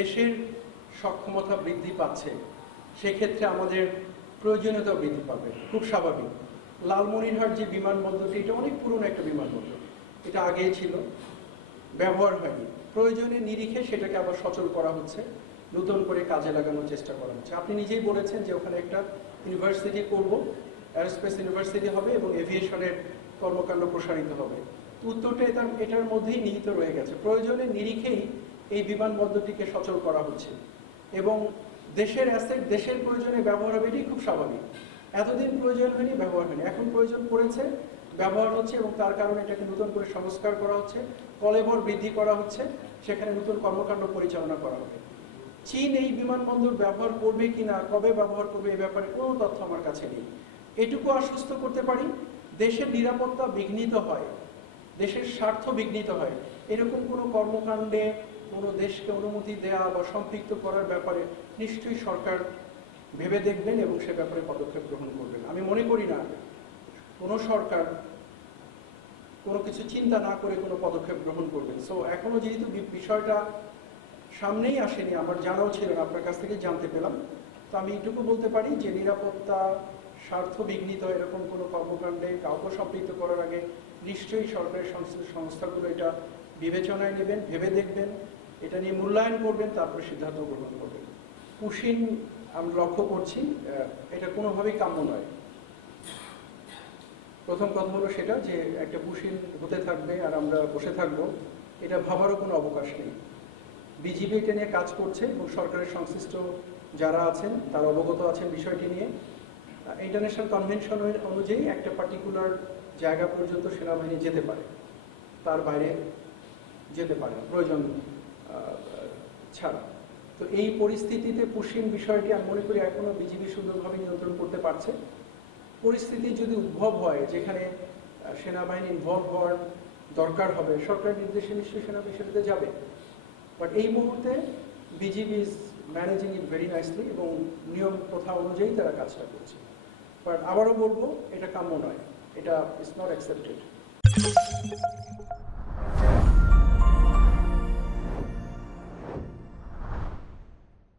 দেশের সক্ষমতা বৃদ্ধি পাচ্ছে, সেক্ষেত্রে আমাদের প্রয়োজনীয়তা বৃদ্ধি পাবে, খুব স্বাভাবিক। লালমনিরহাট যে বিমানবন্দরটি, এটা অনেক পুরনো একটা বিমানবন্দর, এটা আগেই ছিল, ব্যবহার হয়নি। প্রয়োজনের নিরিখে সেটাকে আবার সচল করা হচ্ছে, নতুন করে কাজে লাগানোর চেষ্টা করা হচ্ছে। আপনি নিজেই বলেছেন যে ওখানে একটা ইউনিভার্সিটি করব, অ্যারোস্পেস ইউনিভার্সিটি হবে এবং এভিয়েশনের কর্মকাণ্ড প্রসারিত হবে। উত্তরটা এটার মধ্যেই নিহিত রয়ে গেছে। প্রয়োজনের নিরিখেই এই বিমানবন্দরটিকে সচল করা হচ্ছে এবং দেশের অ্যাসেট দেশের প্রয়োজনে ব্যবহার হবে, এটাই খুব স্বাভাবিক। এতদিন প্রয়োজন হয়নি, ব্যবহার হয়নি, এখন প্রয়োজন পড়েছে, ব্যবহার হচ্ছে এবং তার কারণে এটাকে নতুন করে সংস্কার করা হচ্ছে, কলেবর বৃদ্ধি করা হচ্ছে, সেখানে নতুন কর্মকাণ্ড পরিচালনা করা হবে। চীন এই বিমানবন্দর ব্যবহার করবে কিনা, কবে ব্যবহার করবে, এ ব্যাপারে কোনো তথ্য আমার কাছে নেই। এটুকু আশ্বস্ত করতে পারি, দেশের নিরাপত্তা বিঘ্নিত হয়, দেশের স্বার্থ বিঘ্নিত হয়, এরকম কোনো কর্মকাণ্ডে কোনো দেশকে অনুমতি দেওয়া বা সম্পৃক্ত করার ব্যাপারে নিশ্চয়ই সরকার ভেবে দেখবেন এবং সে ব্যাপারে পদক্ষেপ গ্রহণ করবেন। আমি মনে করি না কোনো সরকার কোনো কিছু চিন্তা না করে কোনো পদক্ষেপ গ্রহণ করবেন। সো এখনো যেহেতু বিষয়টা সামনেই আসেনি, আমার জানাও ছিল না, আপনার কাছ থেকে জানতে পেলাম, তো আমি এটুকু বলতে পারি যে নিরাপত্তা স্বার্থ বিঘ্নিত এরকম কোনো কর্মকাণ্ডে কাউকে সম্পৃক্ত করার আগে নিশ্চয়ই সরকারের সংশ্লিষ্ট সংস্থাগুলো এটা বিবেচনায় নেবেন, ভেবে দেখবেন, এটা নিয়ে মূল্যায়ন করবেন, তারপরে সিদ্ধান্ত গ্রহণ করবেন। পুশিন আমি লক্ষ্য করছি, এটা কোনোভাবেই কাম্য নয়। প্রথম কথা হলো সেটা যে একটা পুশিন হতে থাকবে আর আমরা বসে থাকবো, এটা ভাবারও কোনো অবকাশ নেই। বিজিবি এটা নিয়ে কাজ করছে এবং সরকারের সংশ্লিষ্ট যারা আছেন তারা অবগত আছেন বিষয়টি নিয়ে। ইন্টারন্যাশনাল কনভেনশন অনুযায়ী একটা পার্টিকুলার জায়গা পর্যন্ত সেনাবাহিনী যেতে পারে, তার বাইরে যেতে পারে না প্রয়োজন ছাড়া। তো এই পরিস্থিতিতে পুশিন বিষয়টি আমি মনে করি এখনো বিজিবি সুন্দরভাবে নিয়ন্ত্রণ করতে পারছে। পরিস্থিতি যদি উদ্ভব হয় যেখানে সেনাবাহিনী ইনভলভ হওয়ার দরকার হবে, সরকার নির্দেশে নিশ্চয়ই সেনাবাহিনীতে যাবে। বাট এই মুহূর্তে BGB is managing it very nicely এবং নিয়ম প্রথা অনুযায়ী তারা কাজটা করছে। বাট আবারও বলবো, এটা কাম্য নয়, এটা ইজ নট অ্যাকসেপ্টেড।